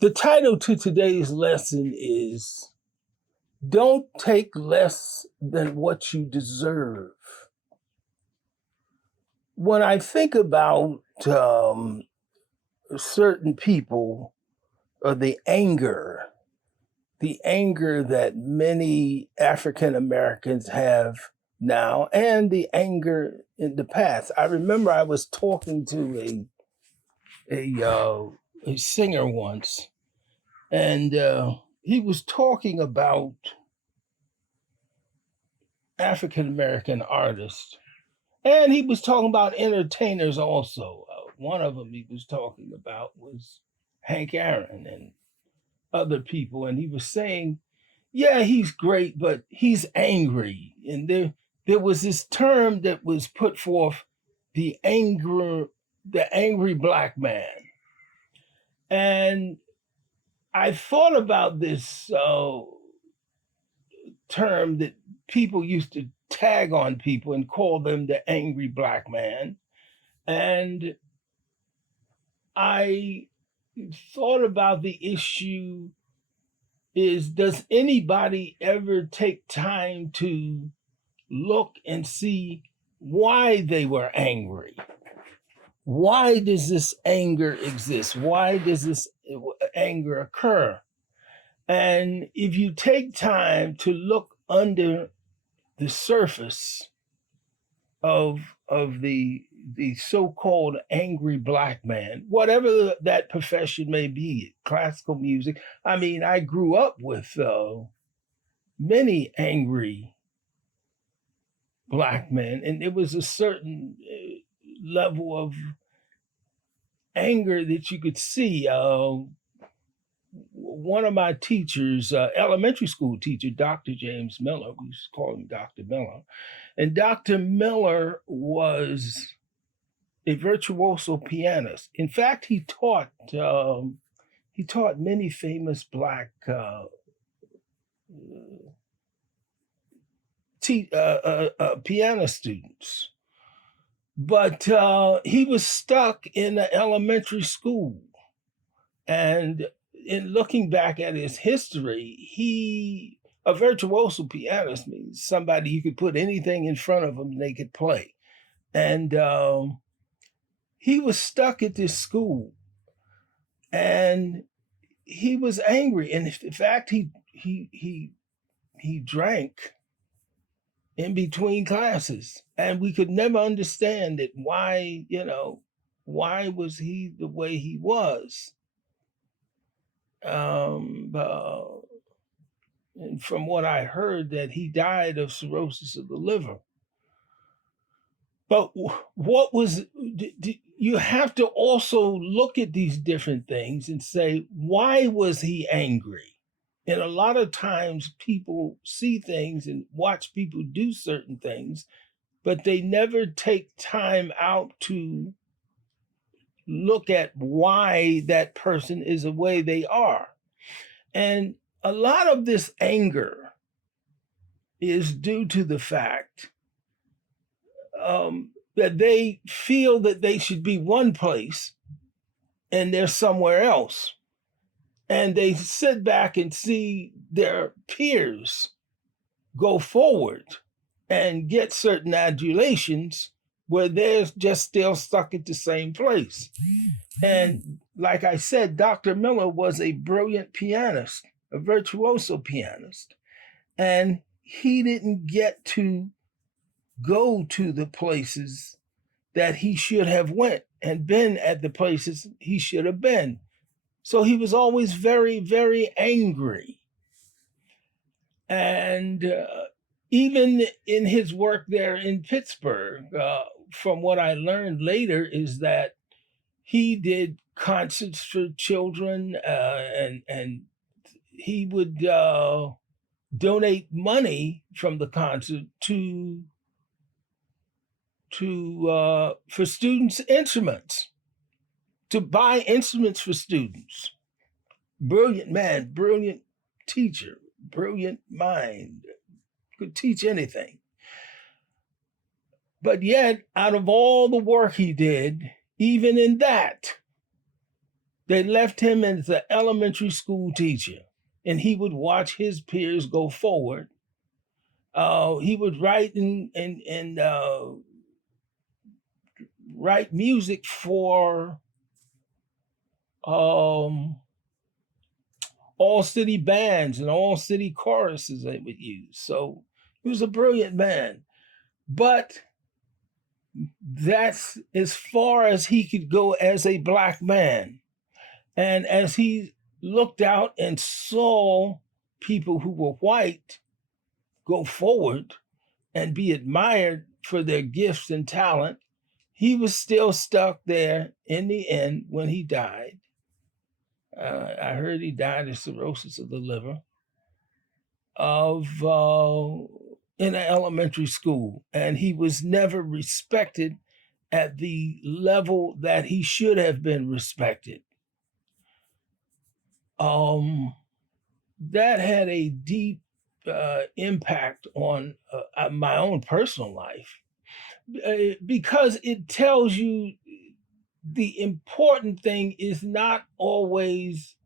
The title to today's lesson is Don't Take Less Than What You Deserve. When I think about certain people or the anger that many African Americans have now and the anger in the past. I remember I was talking to a singer once, and he was talking about African American artists, and he was talking about entertainers also. One of them he was talking about was Hank Aaron and other people, and he was saying, "Yeah, he's great, but he's angry." And there was this term that was put forth, the angry black man, and I thought about this term that people used to tag on people and call them the angry black man. And I thought about the issue is, does anybody ever take time to look and see why they were angry? Why does this anger exist? Why does this anger occur? And if you take time to look under the surface of the so-called angry black man, whatever that profession may be, classical music. I mean, I grew up with many angry black men, and it was a certain level of anger that you could see. One of my teachers, elementary school teacher, Dr. James Miller, we used to call him Dr. Miller, and Dr. Miller was a virtuoso pianist. In fact, he taught many famous black piano students, but he was stuck in an elementary school. And in looking back at his history, a virtuoso pianist means somebody you could put anything in front of them and they could play. And he was stuck at this school, and he was angry. And in fact, he drank in between classes, and we could never understand it. Why was he the way he was? And from what I heard, that he died of cirrhosis of the liver. But you have to also look at these different things and say, why was he angry? And a lot of times people see things and watch people do certain things, but they never take time out to look at why that person is the way they are. And a lot of this anger is due to the fact that they feel that they should be one place and they're somewhere else. And they sit back and see their peers go forward and get certain adulations where they're just still stuck at the same place. And like I said, Dr. Miller was a brilliant pianist, a virtuoso pianist, and he didn't get to go to the places that he should have went and been at the places he should have been. So he was always very, very angry. And even in his work there in Pittsburgh, from what I learned later, is that he did concerts for children, and he would donate money from the concert for students' instruments, to buy instruments for students. Brilliant man, brilliant teacher, brilliant mind, could teach anything. But yet, out of all the work he did, even in that, They left him as an elementary school teacher, and he would watch his peers go forward. He would write and write music for all city bands and all city choruses they would use. So he was a brilliant man. But that's as far as he could go as a Black man. And as he looked out and saw people who were white go forward and be admired for their gifts and talent, he was still stuck there in the end when he died. I heard he died of cirrhosis of the liver in an elementary school, and he was never respected at the level that he should have been respected. That had a deep impact on my own personal life because it tells you the important thing is not always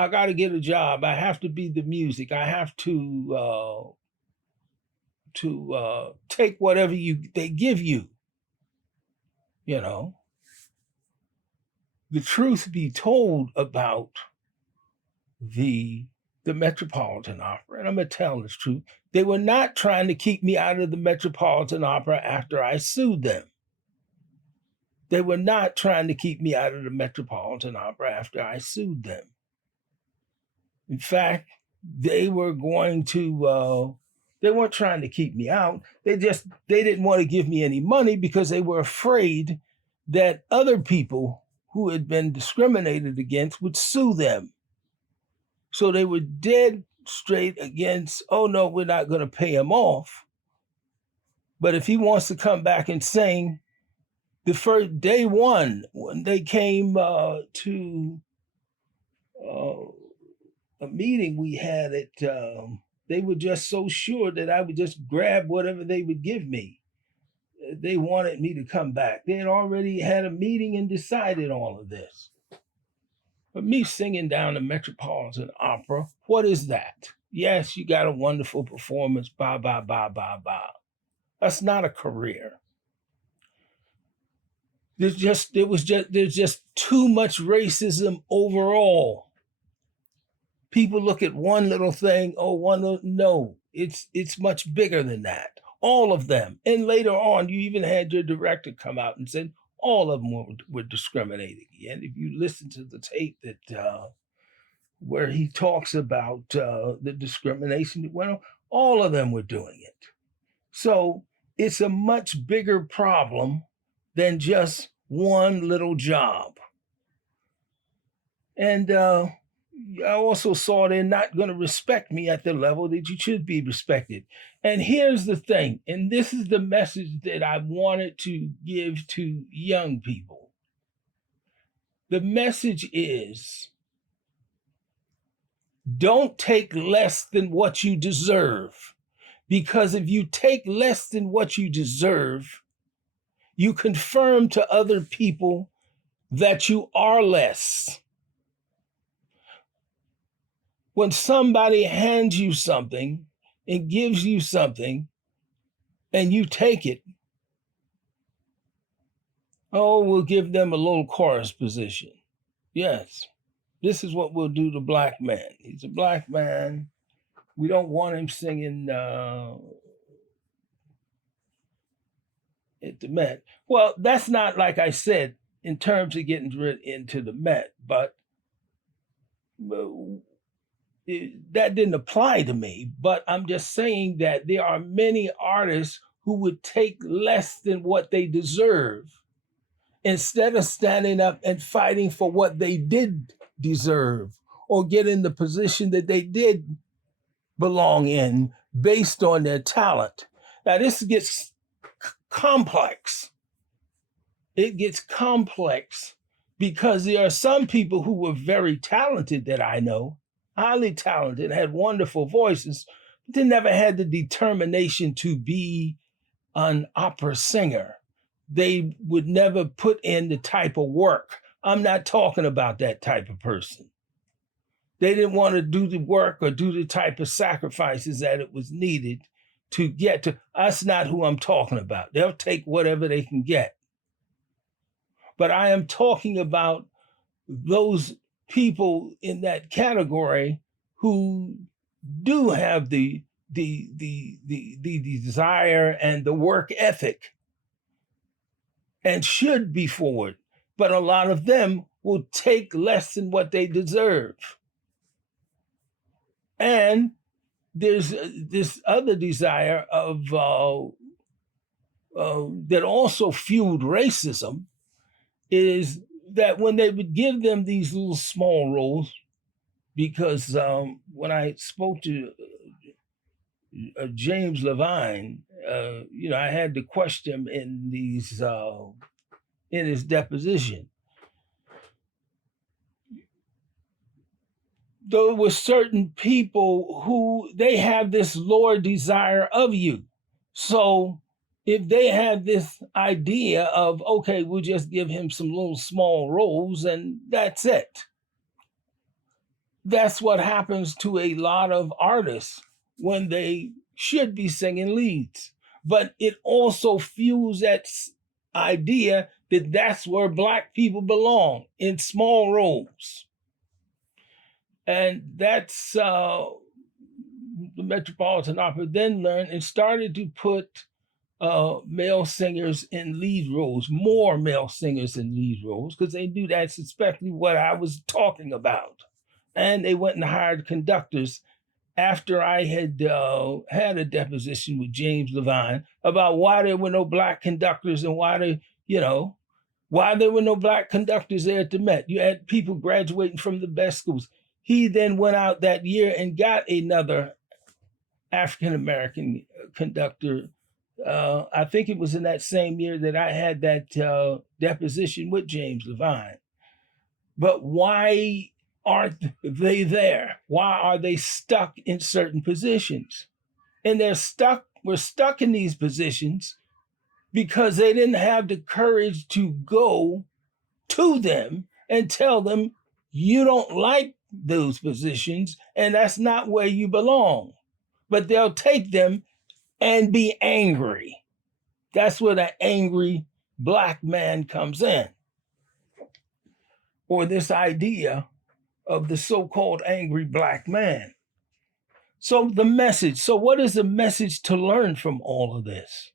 I got to get a job. I have to be the music. I have to take whatever they give you. You know, the truth be told about the Metropolitan Opera, and I'm gonna tell the truth. They were not trying to keep me out of the Metropolitan Opera after I sued them. They were not trying to keep me out of the Metropolitan Opera after I sued them. In fact, they were going to, they weren't trying to keep me out. They didn't want to give me any money because they were afraid that other people who had been discriminated against would sue them. So they were dead straight against, oh no, we're not going to pay him off. But if he wants to come back and sing, the first day one, when they came to a meeting we had they were just so sure that I would just grab whatever they would give me. They wanted me to come back. They had already had a meeting and decided all of this. But me singing down the Metropolitan Opera, what is that? Yes, you got a wonderful performance, ba, ba, ba, ba, ba. That's not a career. There's just too much racism overall. People look at one little thing, no, it's much bigger than that. All of them. And later on, you even had your director come out and said all of them were discriminating. And if you listen to the tape that where he talks about the discrimination that went on, all of them were doing it. So it's a much bigger problem than just one little job. And I also saw they're not going to respect me at the level that you should be respected. And here's the thing, and this is the message that I wanted to give to young people. The message is, don't take less than what you deserve. Because if you take less than what you deserve, you confirm to other people that you are less. When somebody hands you something and gives you something and you take it, oh, we'll give them a little chorus position. Yes, this is what we'll do to Black man. He's a Black man. We don't want him singing at the Met. Well, that's not, like I said, in terms of getting into the Met, but that didn't apply to me. But I'm just saying that there are many artists who would take less than what they deserve instead of standing up and fighting for what they did deserve or get in the position that they did belong in based on their talent. Now, this gets complex. It gets complex because there are some people who were very talented that I know, highly talented, had wonderful voices, but they never had the determination to be an opera singer. they would never put in the type of work. I'm not talking about that type of person. They didn't want to do the work or do the type of sacrifices that it was needed to get to. That's not who I'm talking about. They'll take whatever they can get. But I am talking about those people in that category who do have the desire and the work ethic and should be forward. But a lot of them will take less than what they deserve. And there's this other desire of that also fueled racism, is that when they would give them these little small roles, because when I spoke to James Levine, I had to question him in his deposition. There were certain people who they have this lower desire of you. So if they have this idea of, okay, we'll just give him some little small roles and that's it. That's what happens to a lot of artists when they should be singing leads. But it also fuels that idea that that's where Black people belong, in small roles. And that's the Metropolitan Opera then learned and started to put male singers in lead roles, more male singers in lead roles, because they knew that's exactly what I was talking about. And they went and hired conductors after I had had a deposition with James Levine about why there were no Black conductors and why there were no Black conductors there at the Met. You had people graduating from the best schools. He then went out that year and got another African-American conductor. I think it was in that same year that I had that deposition with James Levine. But why aren't they there? Why are they stuck in certain positions? And we're stuck in these positions because they didn't have the courage to go to them and tell them, you don't like those positions and that's not where you belong. But they'll take them and be angry. That's where the angry Black man comes in. Or this idea of the so-called angry Black man. So what is the message to learn from all of this?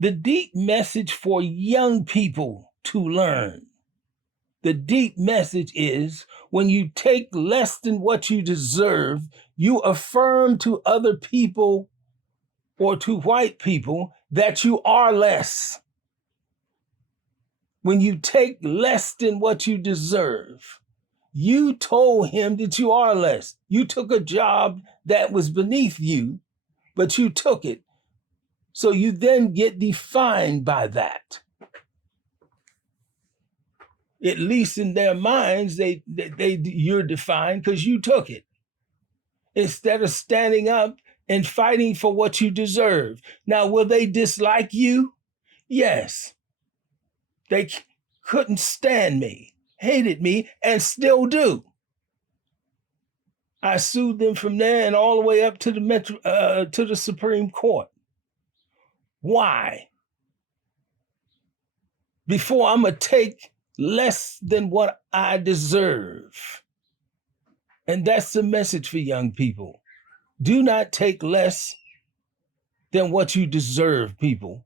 The deep message for young people to learn. The deep message is, when you take less than what you deserve, you affirm to other people or to white people that you are less. When you take less than what you deserve, you told him that you are less. You took a job that was beneath you, but you took it. So you then get defined by that. At least in their minds, you're defined because you took it. Instead of standing up and fighting for what you deserve. Now, will they dislike you? Yes. They couldn't stand me, hated me, and still do. I sued them from there and all the way up to the Supreme Court. Why? Before I'm gonna take less than what I deserve. And that's the message for young people. Do not take less than what you deserve, people.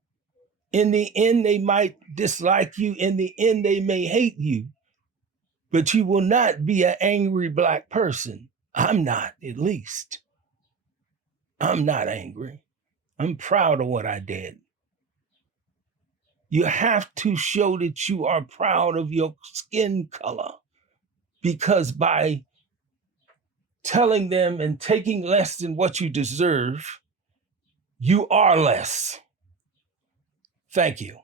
In the end, they might dislike you. In the end, they may hate you. But you will not be an angry Black person. I'm not, at least. I'm not angry. I'm proud of what I did. You have to show that you are proud of your skin color, because by telling them and taking less than what you deserve, you are less. Thank you.